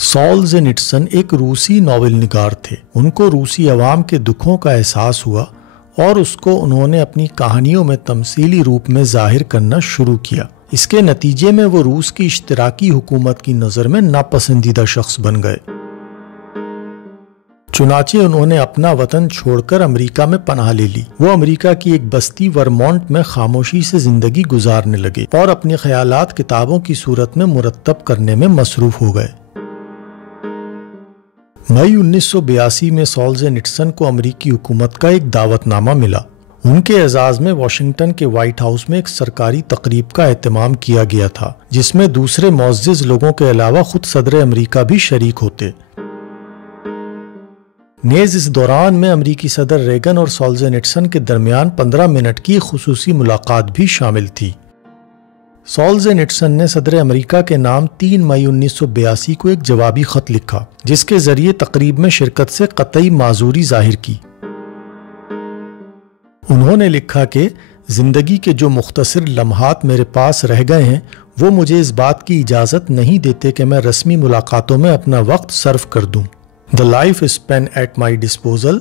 سولزینٹسن ایک روسی ناول نگار تھے۔ ان کو روسی عوام کے دکھوں کا احساس ہوا اور اس کو انہوں نے اپنی کہانیوں میں تمثیلی روپ میں ظاہر کرنا شروع کیا۔ اس کے نتیجے میں وہ روس کی اشتراکی حکومت کی نظر میں ناپسندیدہ شخص بن گئے۔ چنانچہ انہوں نے اپنا وطن چھوڑ کر امریکہ میں پناہ لے لی۔ وہ امریکہ کی ایک بستی ورمونٹ میں خاموشی سے زندگی گزارنے لگے اور اپنے خیالات کتابوں کی صورت میں مرتب کرنے میں مصروف ہو گئے۔ مئی 1982 میں سولزینٹسن کو امریکی حکومت کا ایک دعوت نامہ ملا۔ ان کے اعزاز میں واشنگٹن کے وائٹ ہاؤس میں ایک سرکاری تقریب کا اہتمام کیا گیا تھا، جس میں دوسرے معزز لوگوں کے علاوہ خود صدر امریکہ بھی شریک ہوتے۔ نیز اس دوران میں امریکی صدر ریگن اور سولزینٹسن کے درمیان 15 منٹ کی خصوصی ملاقات بھی شامل تھی۔ سولزینٹسن نے صدر امریکہ کے نام 3 مئی 1982 کو ایک جوابی خط لکھا، جس کے ذریعے تقریب میں شرکت سے قطعی معذوری ظاہر کی۔ انہوں نے لکھا کہ زندگی کے جو مختصر لمحات میرے پاس رہ گئے ہیں وہ مجھے اس بات کی اجازت نہیں دیتے کہ میں رسمی ملاقاتوں میں اپنا وقت صرف کر دوں۔ The life span at my disposal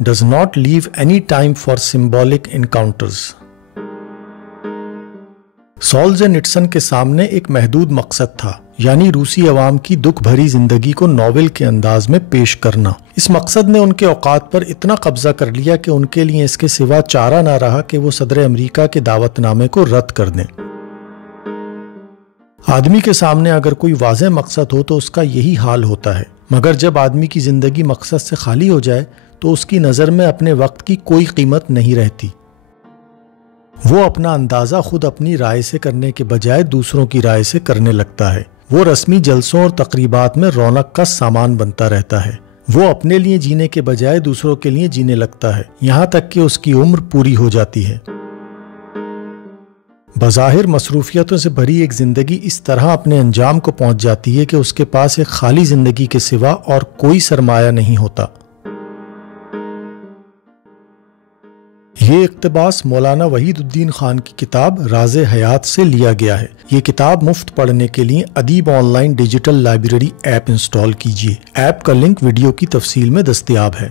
does not leave any time for symbolic encounters۔ سولزینٹسن کے سامنے ایک محدود مقصد تھا، یعنی روسی عوام کی دکھ بھری زندگی کو ناول کے انداز میں پیش کرنا۔ اس مقصد نے ان کے اوقات پر اتنا قبضہ کر لیا کہ ان کے لیے اس کے سوا چارہ نہ رہا کہ وہ صدر امریکہ کے دعوت نامے کو رد کر دیں۔ آدمی کے سامنے اگر کوئی واضح مقصد ہو تو اس کا یہی حال ہوتا ہے، مگر جب آدمی کی زندگی مقصد سے خالی ہو جائے تو اس کی نظر میں اپنے وقت کی کوئی قیمت نہیں رہتی۔ وہ اپنا اندازہ خود اپنی رائے سے کرنے کے بجائے دوسروں کی رائے سے کرنے لگتا ہے۔ وہ رسمی جلسوں اور تقریبات میں رونق کا سامان بنتا رہتا ہے۔ وہ اپنے لیے جینے کے بجائے دوسروں کے لیے جینے لگتا ہے، یہاں تک کہ اس کی عمر پوری ہو جاتی ہے۔ بظاہر مصروفیتوں سے بھری ایک زندگی اس طرح اپنے انجام کو پہنچ جاتی ہے کہ اس کے پاس ایک خالی زندگی کے سوا اور کوئی سرمایہ نہیں ہوتا۔ یہ اقتباس مولانا وحید الدین خان کی کتاب راز حیات سے لیا گیا ہے۔ یہ کتاب مفت پڑھنے کے لیے ادیب on line digital library app install کیجیے۔ ایپ کا لنک ویڈیو کی تفصیل میں دستیاب ہے۔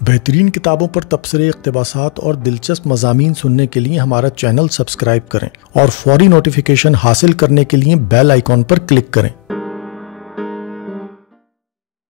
بہترین کتابوں پر تبصرے، اقتباسات اور دلچسپ مضامین سننے کے لیے ہمارا چینل سبسکرائب کریں اور فوری نوٹیفیکیشن حاصل کرنے کے لیے بیل آئیکن پر کلک کریں۔